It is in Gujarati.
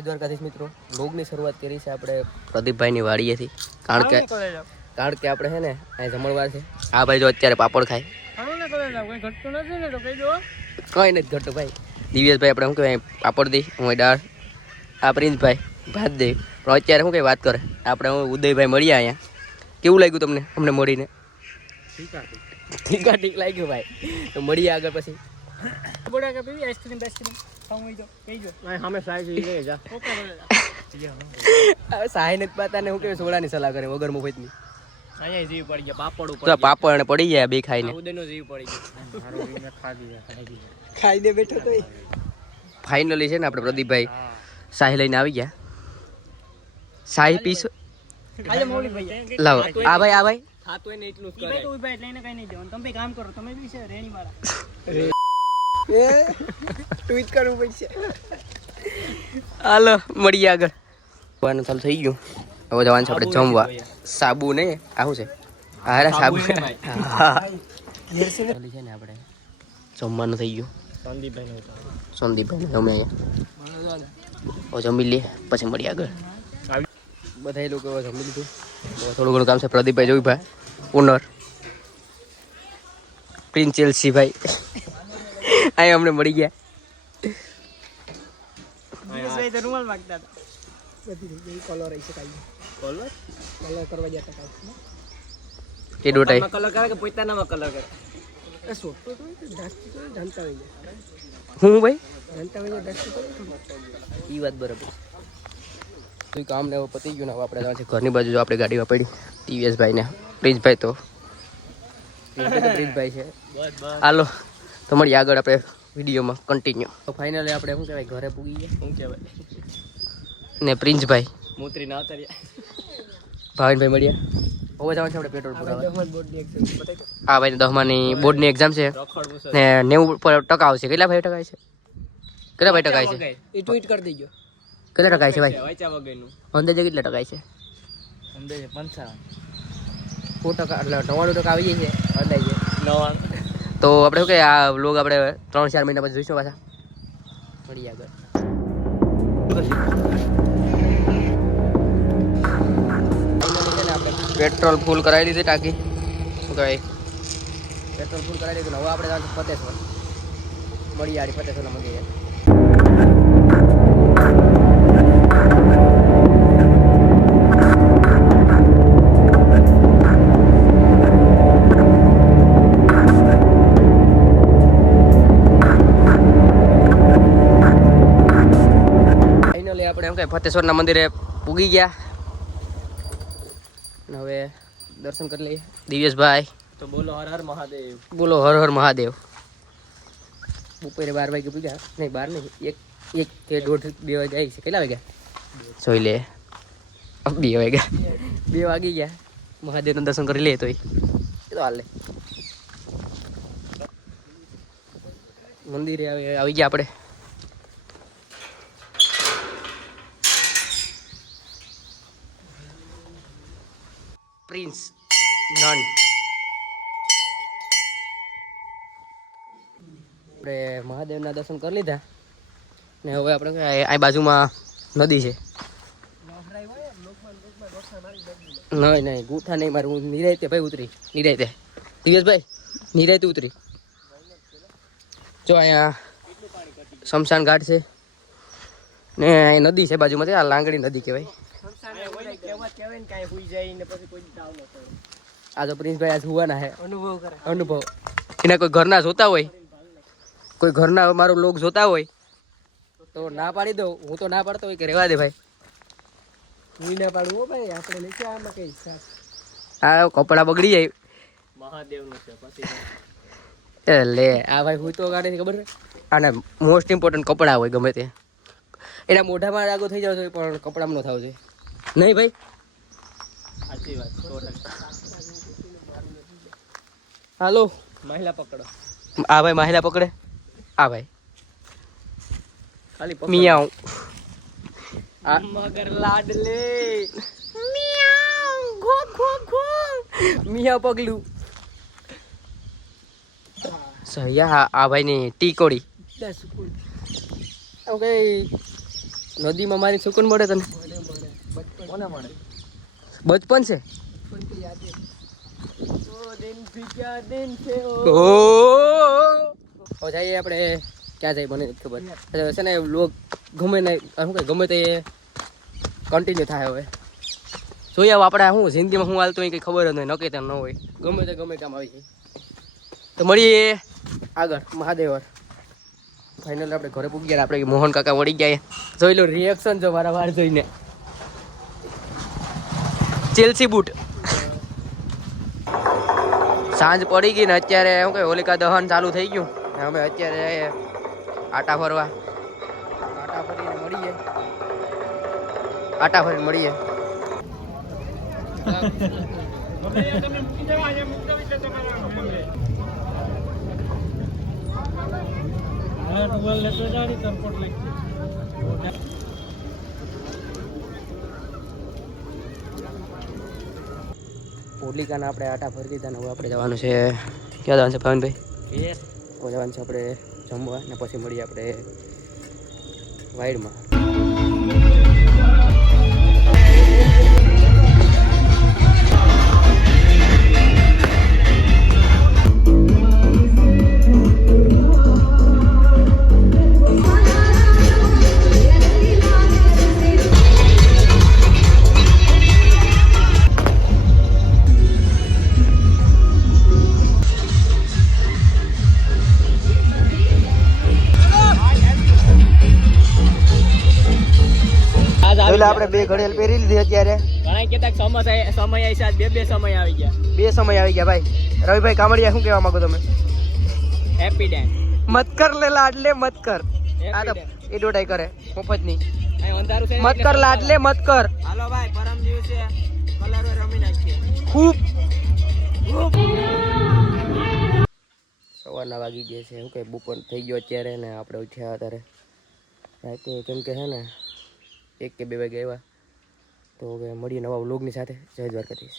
દ્વારકાધીશ મિત્રો વ્લોગની શરૂઆત કરી છે આપણે પ્રદીપભાઈની વાડીએથી કારણ કે આપણે છે ને અહીં જમણવાર છે. આ ભાઈ જો અત્યારે પાપડ ખાય. કઈ નથી ઘટતું ભાઈ. દિવ્યેશભાઈ આપણે શું કહેવાય પાપડ દઈ હું દાળ. આ પ્રિન્સભાઈ ભાત દે. પણ અત્યારે શું કઈ વાત કરે આપણે હું ઉદયભાઈ મળ્યા અહીંયા. કેવું લાગ્યું તમને અમને મળીને? ઠીક લાગ્યું ભાઈ. તો મળીએ આગળ પછી. સાહી નથી પાતા ને હું કેવું સોડાની સલાહ કરે વગર મુફતની. અહીંયા જીવ પડી ગયા પાપડ અને પડી ગયા બે ખાઈને. ઉદયનો જીવ પડી ગયો. ખાઈ દે બેઠો તો. ફાઇનલી છે ને આપણે પ્રદીપભાઈ શાહી લઈને આવી ગયા. શાહી પીસ લાવો. આ ભાઈ થાતું એને એટલું કરે. ઈ ભાઈ લઈને કઈ નહીં દેવાનું. તમે કામ કરો. તમે બી છે રેણી મારા. ટ્વીટ કરવું પડશે. હાલો મળીએ આગળ. જવાનું ચાલુ થઈ ગયું. હવે જવાનું છે આપણે જમવા. સાબુ ને આવું છે. હારા સાબુ છે ને આપણે જમવાનું થઈ ગયું. સંદીપભાઈ અમે અહીંયા જમી લઈએ પછી મળીએ આગળ. બધા લોકો જમી લીધું. થોડું ઘણું કામ છે. પ્રદીપભાઈ જોઈભાઈ ઓનર પ્રિન્સ ચેલ્સીભાઈ અહીંયા અમને મળી ગયા. હું ભાઈ ઈ વાત બરાબર. કામ ને પતી ગયું ને હવે આપણે છે ઘરની બાજુ. જો આપણે ગાડીમાં પડી દિવ્યેશભાઈ ને પ્રિન્સભાઈ તો પ્રિન્સભાઈ છે. હાલો તો મળીએ આગળ આપણે વિડીયોમાં કન્ટિન્યુ. તો ફાઇનલી આપણે શું કહેવાય ઘરે પૂગી ગયા. શું કહેવાય ને પ્રિન્સભાઈ મોતરી ના કર્યા. ભાવિનભાઈ મળ્યા. હવે જવાનું છે આપણે પેટ્રોલ પુરાવા. હા ભાઈ 10માની બોર્ડની એક્ઝામ છે ને 90% આવશે. કેટલા ભાઈ ટકા છે? કેટલા ભાઈ ટકા છે? એ ટ્વીટ કરી દેજો. કેટલા ટકા છે ભાઈ? અંદાજે કેટલા ટકા છે? અંદાજે 55. 4% એટલે 99% આવી જાય છે અંદાજે. 99 તો આપણે શું કે આ વ્લોગ આપણે 3-4 મહિના પછી જોઈશું પાછા. મળીએ આગળ. પેટ્રોલ ફૂલ કરાવી લીધી ટાંકી. શું કહેવાય પેટ્રોલ ફૂલ કરાવી લીધું. હવે આપણે જવાનું ફતેશ્વર. મળીએ આડી ફતેશ્વરના મંદિરે. ફાઇનલી આપણે એમ કે ફતેશ્વરના મંદિરે પૂગી ગયા. હવે દર્શન કરી લઈએ. દિવ્યેશભાઈ તો બોલો હર હર મહાદેવ. બોલો હર હર મહાદેવ. બપોરે 12 વાગે પૂગ્યા. નહીં 12 નહીં, 1 કે 1:30 2 વાગે આવી છે. કેટલા વાગ્યા જોઈ લે. 2 વાગ્યા. 2 વાગી ગયા. મહાદેવનું દર્શન કરી લે તો એ તો હાલે. મંદિરે આવી ગયા આપણે. પ્રિન્સ નન આપણે મહાદેવના દર્શન કરી લીધા ને હવે આપણે આ બાજુમાં નદી છે. નહીં ગુઠા નહીં મારું. હું નિરાયતે ભાઈ ઉતરી. નિરાયતે દિવ્યેશભાઈ નિરાયતે ઉતરી. જો અહીંયા શમશાન ઘાટ છે ને નદી છે બાજુમાંથી. આ લાંગડી નદી કહેવાય. આ તો પ્રિન્સભાઈ આજ હોવાના હે. અનુભવ એના કોઈ ઘરના જોતા હોય, કોઈ ઘરના મારો લોક જોતા હોય તો ના પાડી દઉં. હું તો ના પાડતો હોય કે રહેવા દે ભાઈ. હું ના પાડું હો ભાઈ. આપણે નથી આમાં કઈ આ કપડા બગડી જાય. મહાદેવનું છે પછી લે. આ ભાઈ હું તો ગાડી ખબર છે. આને મોસ્ટ ઇમ્પોર્ટન્ટ કપડા હોય ગમે તે. એના મોઢામાં આગો થઈ જાવ પણ કપડામાં ન થાવ જોઈએ. નહીં ભાઈ સાચી વાત. હાલો મહિલા પકડો. આ ભાઈ મહિલા પકડે. આ ભાઈ ખાલી મિયાઉ. આ મગર લાડલે મિયાઉ ઘો ઘો ઘો મિયા પગલું. સહ્યા આ ભાઈની ટીકોડી. ઓકે નદીમાં મારી સુકૂન મળે તને? કોને મળે? બચપન છે. જઈએ આપણે ક્યાં જઈએ મને ખબર છે ને. લોક ગમે ને શું કે ગમે તે કન્ટિન્યુ થાય. હવે જોઈએ આપણે શું જિંદગીમાં શું હાલતું હોય કંઈ ખબર જ નહીં, નક્કી તેમ ન હોય. ગમે તે ગમે કામ આવી જાય. તો મળીએ આગળ મહાદેવર. ફાઇનલ આપણે ઘરે પૂગી ગયા. આપણે મોહન કાકા વળી ગયા. જોઈ લો રિએક્શન જો મારા વાર જોઈને. Chelsea boot. સાંજ પડી ગઈ ને અત્યારે શું કે હોલિકા દહન ચાલુ થઈ ગયું. અમે અત્યારે આટા ફરવા આટા ફરીને મળીએ. હોલિકાના આપણે આટા ફરી દીધા ને હવે આપણે જવાનું છે. ક્યાં જવાનું છે ભાવનભાઈ? જવાનું છે આપણે જમવા ને પછી મળીએ આપણે વાઈડમાં. આપણે બે ઘડિયાળ પહેરી લીધી અત્યારે. ઘણા કેતા સમય આવી સાત બે સમય આવી ગયા. બે સમય આવી ગયા ભાઈ. રવિભાઈ કામડિયા શું કહેવા માંગો તમે? Happy day. મત કર લે લાડલે મત કર. આ તો એ ડોડાઈ કરે મફત ની. મત કર લાડલે મત કર. હાલો ભાઈ પરમ દિવસે કલર રમી નાખીએ. ખૂબ સવારના વાગી ગયા છે. શું કે બપોર થઈ ગયો અત્યારે ને આપણે ઉઠ્યા અત્યારે રાતે કેમ કે છે ને 1 કે 2 વાગે આવ્યા. તો હવે મળીએ નવા વ્લોગની સાથે. જય દ્વારકાધીશ.